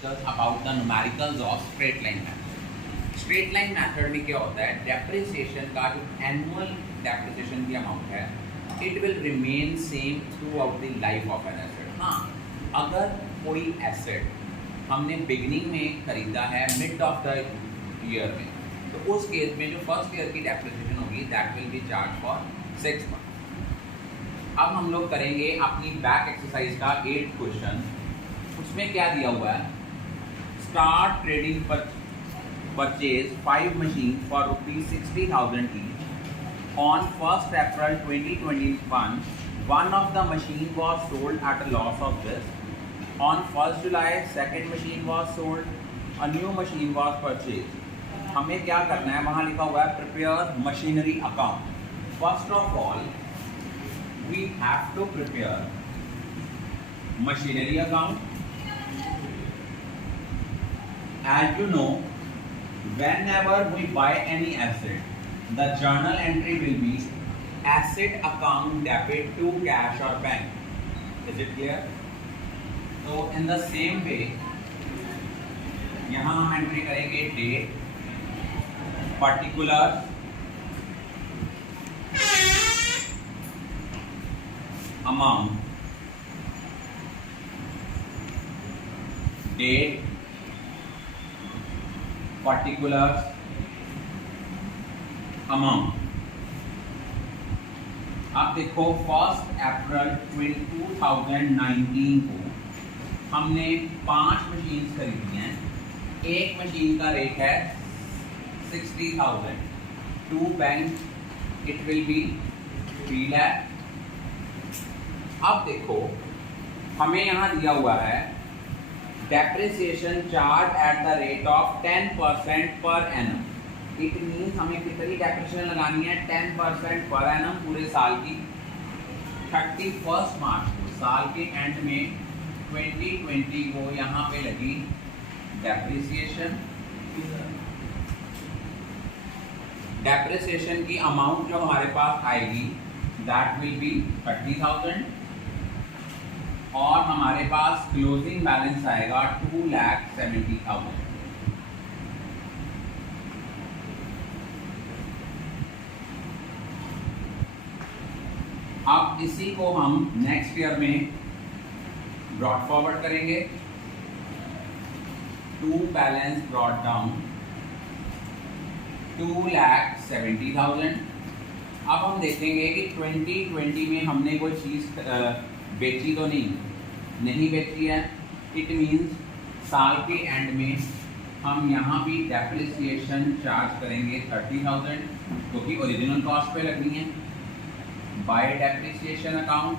discuss about the numericals of straight line method. Straight line method में क्या होता है, डेप्रिसिएशन का जो एनुअल डेप्रिसिएशन की अमाउंट है it will remain same through out the life of an asset. हाँ, अगर कोई एसेट हमने बिगनिंग में खरीदा है मिड ऑफ द ईयर में, तो उस केस में जो फर्स्ट ईयर की डेप्रिसिएशन होगी that will be charge for 6 month. अब हम लोग करेंगे अपनी बैक एक्सरसाइज का 8th क्वेश्चन. उसमें क्या दिया हुआ है, start trading purchase 5 machine for ₹60,000 each on 1st April 2021. One of the machine was sold at a loss of this. On 1st July, second machine was sold. A new machine was purchased. हमें क्या करना है, वहाँ लिखा हुआ है prepare machinery account. First of all we have to prepare machinery account. As you know, whenever we buy any asset, the journal entry will be asset account debit to cash or bank. Is it clear? So in the same way, यहाँ हम entry करेंगे date, particular, amount, date, particulars, amount. अब देखो 1 अप्रैल 2019 को हमने 5 machines खरीदी हैं. एक मशीन का रेट है 60,000. To bank it will be 3 lakh. अब देखो हमें यहाँ दिया हुआ है depreciation charge at the rate of 10% per annum. It means हमें कितनी डेप्रिसिएशन लगानी है, 10% पर एनम पूरे साल की. 31 मार्च को साल के एंड में 2020 को यहाँ पे लगी डेप्रिसिएशन. डेप्रिसिएशन की अमाउंट जो हमारे पास आएगी दैट विल बी 30,000 और हमारे पास क्लोजिंग बैलेंस आएगा 2,70,000. अब इसी को हम नेक्स्ट ईयर में ब्रॉड फॉरवर्ड करेंगे. To balance brought down 2,70,000. अब हम देखेंगे कि 2020 में हमने कोई चीज़ बेची तो नहीं बेची है. इट मीन्स साल के एंड में हम यहाँ भी डेप्रिसिएशन चार्ज करेंगे 30,000 क्योंकि ओरिजिनल कॉस्ट पे लगनी है. बाय डेप्रिसिएशन अकाउंट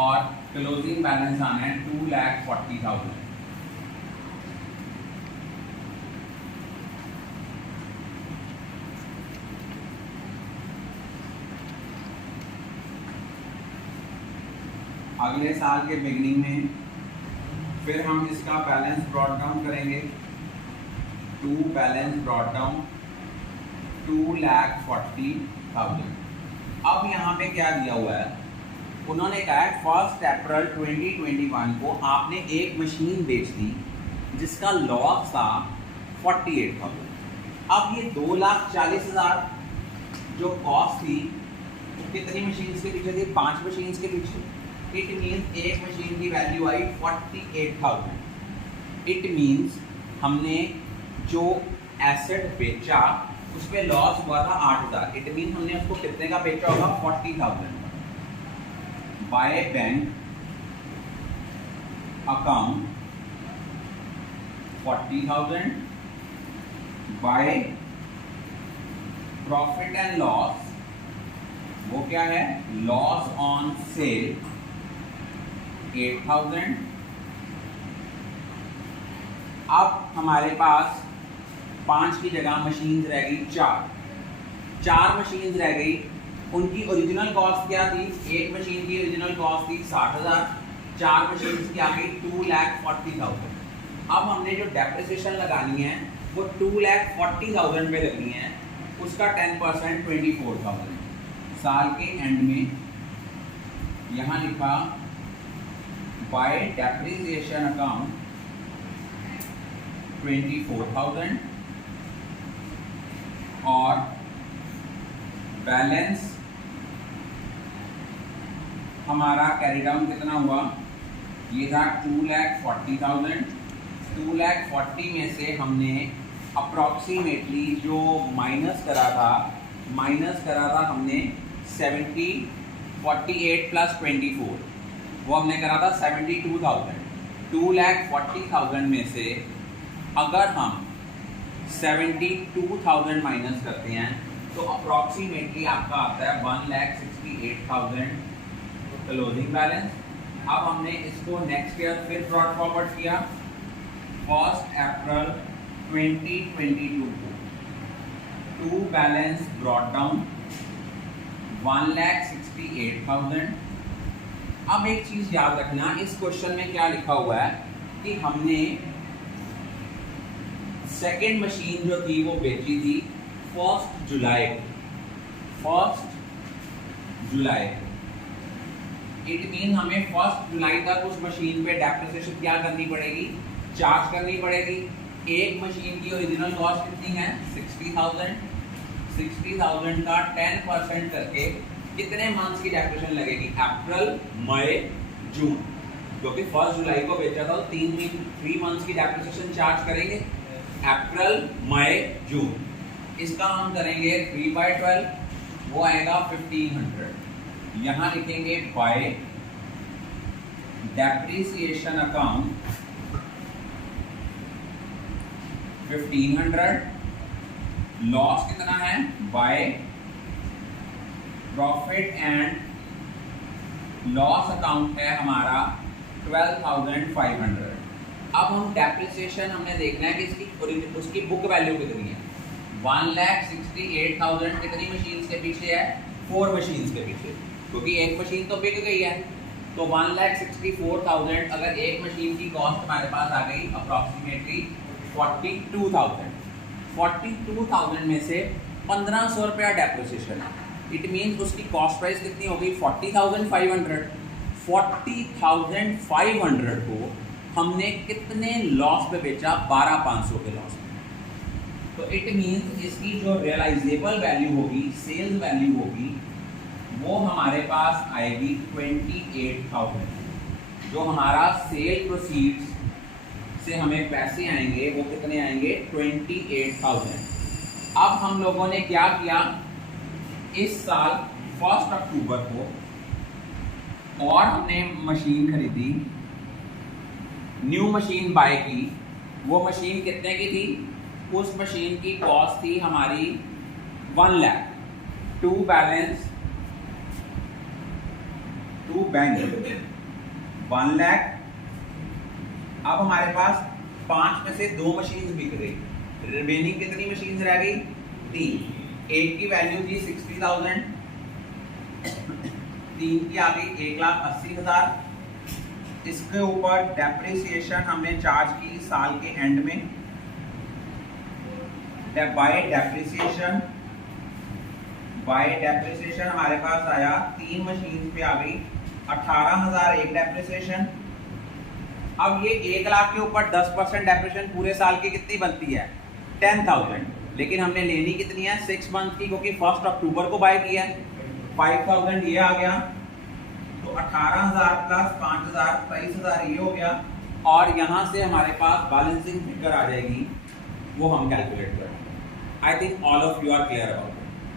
और क्लोजिंग बैलेंस आना है 2,40,000. अगले साल के बिगनिंग में फिर हम इसका बैलेंस ब्रॉड डाउन करेंगे. To balance brought down 2,40,000. अब यहाँ पे क्या दिया हुआ है, उन्होंने कहा है 1 अप्रैल 2021 को आपने एक मशीन बेच दी जिसका लॉस था 48,000. अब ये 2,40,000 जो कॉस्ट थी तो कितनी मशीन्स के पीछे थी, 5 मशीन्स के पीछे. इट मीन्स एक मशीन की वैल्यू आई 48,000. इट मीन्स हमने जो एसेट बेचा उस पे लॉस हुआ था 8,000. इट मीन्स हमने उसको कितने का बेचा होगा, 40,000. By bank account 40,000. By profit and loss वो क्या है, लॉस ऑन सेल 8,000. अब हमारे पास 5 की जगह मशीन्स रह गई 4 मशीन्स रह गई. उनकी ओरिजिनल कॉस्ट क्या थी, एक मशीन की ओरिजिनल कॉस्ट थी 60,000. 4 मशीन्स की आ गई 2,40,000. अब हमने जो डेप्रिसिएशन लगानी है वो 2,40,000 पे लगनी है. उसका 10% 24,000. साल के एंड में यहाँ लिखा बाय डेप्रिसिएशन अकाउंट 24,000 और बैलेंस हमारा कैरी डाउन कितना हुआ, ये था 2,40,000। 2,40,000 में से हमने अप्रॉक्सीमेटली जो माइनस करा था हमने 48 प्लस 24, वो हमने करा था 72,000। 2,40,000 में से अगर हम 72,000 माइनस करते हैं तो अप्रॉक्सीमेटली आपका आता है 1,68,000 क्लोजिंग बैलेंस। अब हमने इसको नेक्स्ट ईयर फिर ब्रॉड फॉरवर्ड किया 1 अप्रैल 2022 को, टू बैलेंस ब्रॉड डाउन 1,68,000। अब एक चीज याद रखना, इस क्वेश्चन में क्या लिखा हुआ है कि हमने सेकेंड मशीन जो थी वो बेची थी 1 जुलाई। इट मीन हमें 1 जुलाई तक उस मशीन पे डेप्रिसिएशन क्या करनी पड़ेगी, चार्ज करनी पड़ेगी। एक मशीन की ओरिजिनल कॉस्ट कितनी है 60,000। 60,000 का 10% करके कितने मंथ्स की डेप्रिसिएशन लगेगी, अप्रैल मई जून, क्योंकि 1 जुलाई को बेचा था तो 3 मंथ्स की डेप्रिसिएशन चार्ज करेंगे, अप्रैल मई जून। इसका हम करेंगे 3/12, वो आएगा 1,500। यहाँ लिखेंगे बाय डेप्रिसिएशन अकाउंट 1,500। लॉस कितना है, by profit and loss account है हमारा 12,500। अब हम डेप्रिसिएशन हमने देखना है कि इसकी उसकी बुक वैल्यू कितनी है। 1,68,000 कितनी मशीन्स के पीछे है, 4 मशीन्स के पीछे, क्योंकि एक मशीन तो बिक गई है। तो 1,64,000 अगर एक मशीन की कॉस्ट हमारे पास आ गई अप्रॉक्सीमेटली 42,000। 42,000 में से 1,500 रुपया डेप्रिसिएशन, इट मीन्स उसकी कॉस्ट प्राइस कितनी होगी 40,500। 40,500 को हमने कितने लॉस पे बेचा, 12,500 के लॉस पे। तो इट मीन्स इसकी जो रियलाइजेबल वैल्यू होगी, सेल्स वैल्यू होगी, वो हमारे पास आएगी 28,000। जो हमारा सेल प्रोसीड्स से हमें पैसे आएंगे वो कितने आएंगे 28,000। अब हम लोगों ने क्या किया, इस साल 1 अक्टूबर को और हमने मशीन खरीदी, न्यू मशीन बाय की। वो मशीन कितने की थी, उस मशीन की कॉस्ट थी हमारी 1 लाख। To bank 1 lakh. अब हमारे पास 5 में से 2 मशीन बिक गई, रिमेनिंग कितनी मशीन रह गई, 3। एक की वैल्यू थी 60,000, 3 की आ गई 1,80,000। इसके ऊपर डेप्रिसिएशन हमने चार्ज की साल के एंड में, बाय डेप्रिसिएशन हमारे पास आया 3 मशीन पे आ गई 18,000 एक डेप्रिसिएशन। अब ये 1 लाख के ऊपर 10% डेप्रिसिएशन पूरे साल की कितनी बनती है 10,000, लेकिन हमने लेनी कितनी है 6 मंथ की, क्योंकि 1 अक्टूबर को बाय किया है। 5,000 ये आ गया, तो 18,000 प्लस 5,000 23,000 ये हो गया, और यहाँ से हमारे पास बैलेंसिंग फिगर आ जाएगी, वो हम कैलकुलेट करेंगे। I think all of you are clear about it.